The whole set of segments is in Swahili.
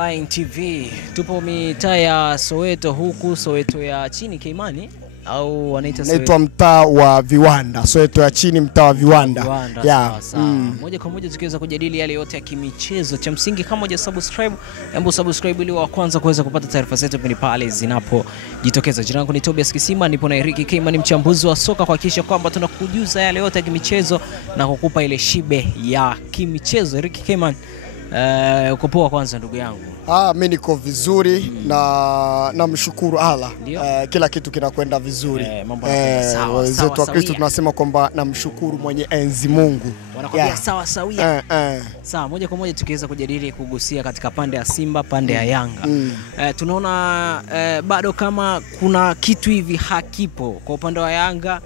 Line TV. Tupo mitaa ya Soweto huku, Soweto ya chini Keimani au wanaita Soweto. Naitwa mtaa wa Viwanda, Soweto ya chini mtaa wa Viwanda. Sawa. Moja kwa moja tukiweza kujadili yale yote ya kimichezo. Cha msingi kama hujasubscribe, hebu subscribe ili wa kwanza kuweza kupata taarifa zetu pale zinapojitokeza. Jina langu ni Tobias Kisima, nipo na Eric Keimani, mchambuzi wa soka, kuhakikisha kwamba tunakujuza yale yote ya kimichezo na kukupa ile shibe ya kimichezo. Eric Keimani, uko poa kwanza ndugu yangu? Mimi niko vizuri na namshukuru Allah. Kila kitu kinakwenda vizuri. Mambo yanakwenda sawa. Zetu wa Kristo tunasema kwamba namshukuru mwenye enzi Mungu. Wanakwambia sawa sawia. Sawa, moja kwa moja tukiweza kujadili kugusia katika pande ya Simba, pande ya Yanga. Tunaona bado kama kuna kitu hivi hakipo kwa upande wa Yanga.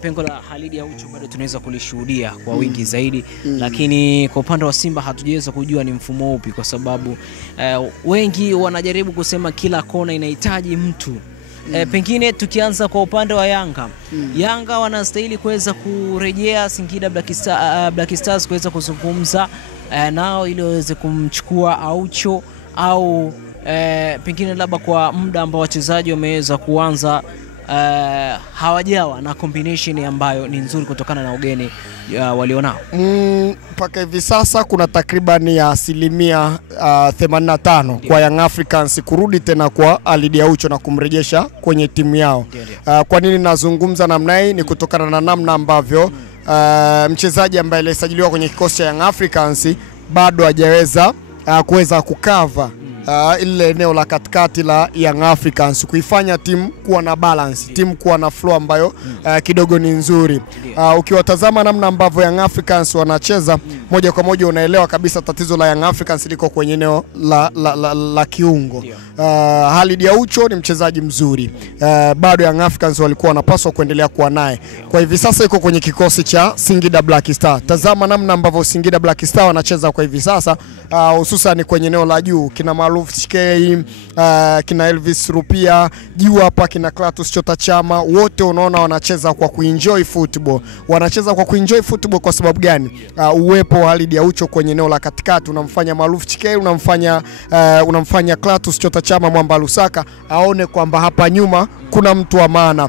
Pengo la Khalid Aucho bado tunaweza kulishuhudia kwa wingi zaidi, lakini kwa upande wa Simba hatujaweza kujua ni mfumo upi, kwa sababu wengi wanajaribu kusema kila kona inahitaji mtu. Pengine tukianza kwa upande wa Yanga, Yanga wanastahili kuweza kurejea Singida Black Stars kuweza kuzungumza nao ili waweze kumchukua Aucho, au pengine labda kwa muda ambao wachezaji wameweza kuanza hawajawa na combination ambayo ni nzuri kutokana na ugeni walionao. Mpaka hivi sasa kuna takriban ya asilimia 85 kwa Young Africans kurudi tena kwa Khalid Aucho na kumrejesha kwenye timu yao. Kwa nini nazungumza namna hii? Ni kutokana na namna ambavyo mchezaji ambaye alisajiliwa kwenye kikosi cha Young Africans bado hajaweza kuweza kukava ile eneo la katikati la Young Africans, kuifanya timu kuwa na balance, timu kuwa na flow ambayo kidogo ni nzuri. Ukiwatazama namna ambavyo Young Africans wanacheza, moja kwa moja unaelewa kabisa tatizo la Young Africans liko kwenye eneo la kiungo. Khalid Aucho ni mchezaji mzuri, bado Young Africans walikuwa wanapaswa kuendelea kuwa naye. Kwa hivi sasa yuko kwenye kikosi cha Singida Black Star. Tazama namna ambavyo Singida Black Star wanacheza kwa hivi sasa, hususan kwenye eneo la juu. Kina Maruf Chikei, kina Elvis Rupia, juu hapa kina Clatous Chota Chama, wote unaona wanacheza kwa kuenjoy football. Wanacheza kwa kuenjoy football kwa sababu gani? Uwepo wa Khalid Aucho kwenye eneo la katikati unamfanya Maruf Chikei, unamfanya Clatous Chota Chama Mwamba Lusaka aone kwamba hapa nyuma kuna mtu wa maana,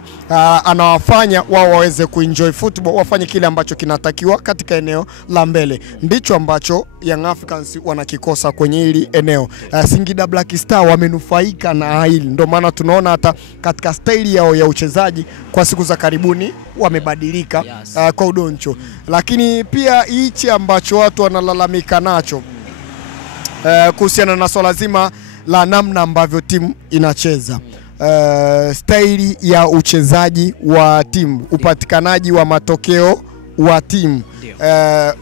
anawafanya wao waweze kuenjoy football, wafanye kile ambacho kinatakiwa katika eneo la mbele. Ndicho ambacho Young Africans wanakikosa kwenye hili eneo. Singida Black Star wamenufaika na hili, ndio maana tunaona hata katika staili yao ya uchezaji kwa siku za karibuni wamebadilika kwa udoncho. Lakini pia hichi ambacho watu wanalalamika nacho kuhusiana na swala zima la namna ambavyo timu inacheza, staili ya uchezaji wa timu, upatikanaji wa matokeo wa timu,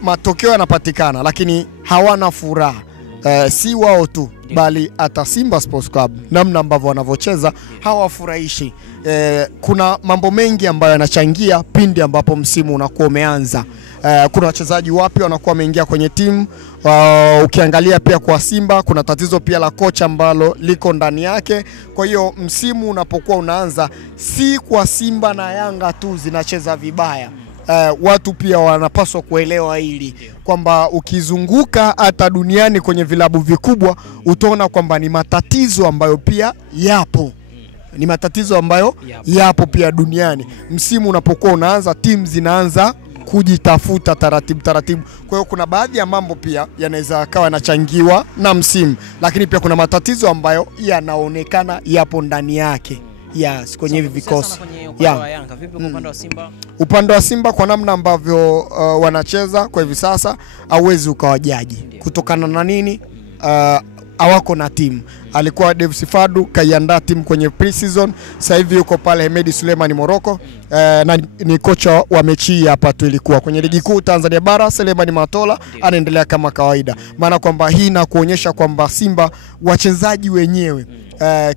matokeo yanapatikana lakini hawana furaha. Si wao tu bali hata Simba Sports Club namna ambavyo wanavyocheza hawafurahishi. Kuna mambo mengi ambayo yanachangia pindi ambapo msimu unakuwa umeanza. Kuna wachezaji wapya wanakuwa wameingia kwenye timu. Ukiangalia pia kwa Simba kuna tatizo pia la kocha ambalo liko ndani yake. Kwa hiyo msimu unapokuwa unaanza, si kwa Simba na Yanga tu zinacheza vibaya. Watu pia wanapaswa kuelewa hili kwamba ukizunguka hata duniani kwenye vilabu vikubwa utaona kwamba ni matatizo ambayo pia yapo. Ni matatizo ambayo yapo pia duniani. Msimu unapokuwa unaanza, timu zinaanza kujitafuta taratibu. Kwa hiyo kuna baadhi ya mambo pia yanaweza kawa yanachangiwa na msimu, lakini pia kuna matatizo ambayo yanaonekana yapo ndani yake. Kwenye hivi vikosi. Vipi kwa upande wa Simba? Upande wa Simba kwa namna ambavyo wanacheza kwa hivi sasa hauwezi ukawajaji. Kutokana na nini? Hawako na timu. Alikuwa Davis Fadu kaiandaa timu kwenye pre-season, sasa hivi yuko pale Hemedi Suleiman Morocco, na ni kocha wa mechi hapa tu ilikuwa kwenye ligi kuu Tanzania bara. Suleiman Matola anaendelea kama kawaida, maana kwamba hii na kuonyesha kwamba Simba wachezaji wenyewe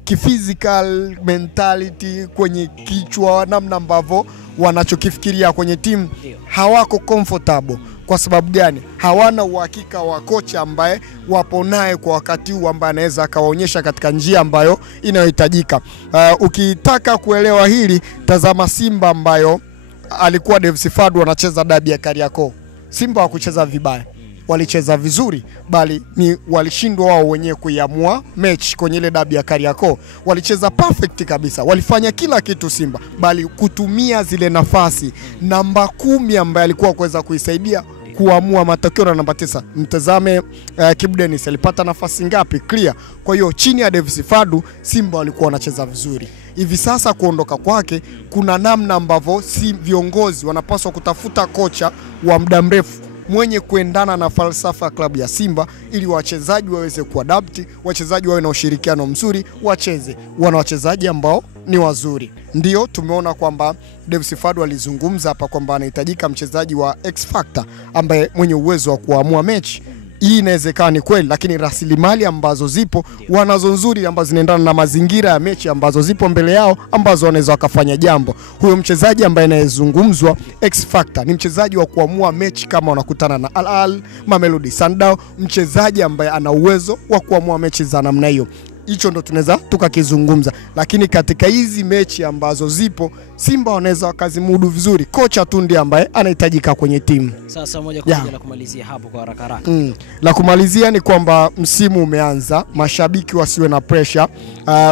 kiphysical mentality kwenye kichwa, namna ambavyo wanachokifikiria kwenye timu hawako comfortable. Kwa sababu gani? Hawana uhakika wa kocha ambaye wapo naye kwa wakati huu, ambaye anaweza akawaonyesha katika njia ambayo inayohitajika. Ukitaka kuelewa hili, tazama Simba ambayo alikuwa Davis Fadu anacheza dabi ya Kariakoo. Simba hakucheza vibaya. walicheza vizuri, bali ni walishindwa wao wenyewe kuiamua mechi kwenye ile dabi ya Kariakoo. Walicheza perfect kabisa, walifanya kila kitu Simba, bali kutumia zile nafasi. Namba 10 ambaye alikuwa kuweza kuisaidia kuamua matokeo na namba 9. Mtazame Kibu Denis alipata nafasi ngapi? Clear. Kwa hiyo chini ya Davis Fadu Simba walikuwa wanacheza vizuri. Hivi sasa kuondoka kwake kuna namna ambavyo si viongozi wanapaswa kutafuta kocha wa muda mrefu mwenye kuendana na falsafa ya klabu ya Simba ili wachezaji waweze kuadapt, wachezaji wawe na ushirikiano mzuri, wacheze. Wana wachezaji ambao ni wazuri. Ndio tumeona kwamba Davis Fadu alizungumza hapa kwamba anahitajika mchezaji wa X Factor ambaye mwenye uwezo wa kuamua mechi. Hii inawezekana ni kweli, lakini rasilimali ambazo zipo wanazo nzuri ambazo zinaendana na mazingira ya mechi ambazo zipo mbele yao ambazo wanaweza wakafanya jambo. Huyo mchezaji ambaye anayezungumzwa X Factor ni mchezaji wa kuamua mechi kama wanakutana na Al Ahly, Mamelodi Sundowns, mchezaji ambaye ana uwezo wa kuamua mechi za namna hiyo. Hicho ndo tunaweza tukakizungumza, lakini katika hizi mechi ambazo zipo Simba wanaweza wakazimudu vizuri. Kocha tu ndiye ambaye anahitajika kwenye timu. Sasa moja kwa moja la kumalizia hapo kwa haraka haraka. La kumalizia ni kwamba msimu umeanza, mashabiki wasiwe na pressure,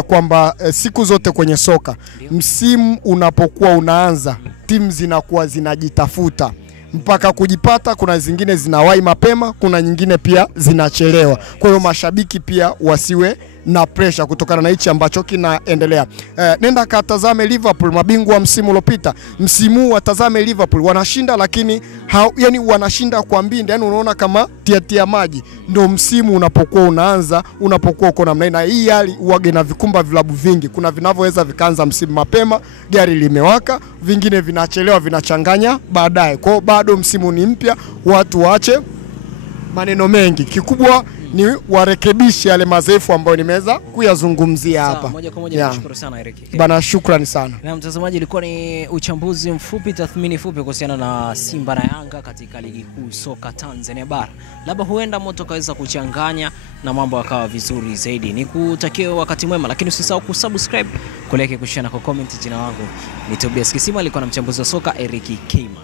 kwamba siku zote kwenye soka msimu unapokuwa unaanza timu zinakuwa zinajitafuta mpaka kujipata. Kuna zingine zinawahi mapema, kuna nyingine pia zinachelewa. Kwa hiyo mashabiki pia wasiwe na pressure kutokana na hichi ambacho kinaendelea. Nenda katazame Liverpool, mabingwa wa msimu uliopita. Msimu watazame Liverpool wanashinda, lakini yani wanashinda kwa mbinde, yani unaona kama tia maji. Ndio msimu unapokuwa unaanza, unapokuwa uko namna na hii hali uage na vikumba vilabu vingi. Kuna vinavyoweza vikaanza msimu mapema, gari limewaka, vingine vinachelewa, vinachanganya baadaye. Kwa hiyo bado msimu ni mpya, watu waache maneno mengi. Kikubwa ni warekebishe yale madhaifu ambayo nimeweza kuyazungumzia hapa. Moja kwa moja nashukuru sana Eric. Bana, shukrani sana. Na mtazamaji, ilikuwa ni uchambuzi mfupi, tathmini fupi kuhusiana na Simba na Yanga katika ligi kuu soka Tanzania bara. Labda huenda moto kaweza kuchanganya na mambo yakawa vizuri zaidi. Nikutakia wakati mwema, lakini usisahau kusubscribe, kulike, kushare na comment. Jina langu ni Tobias Kisima, alikuwa na mchambuzi wa soka Eric Keima.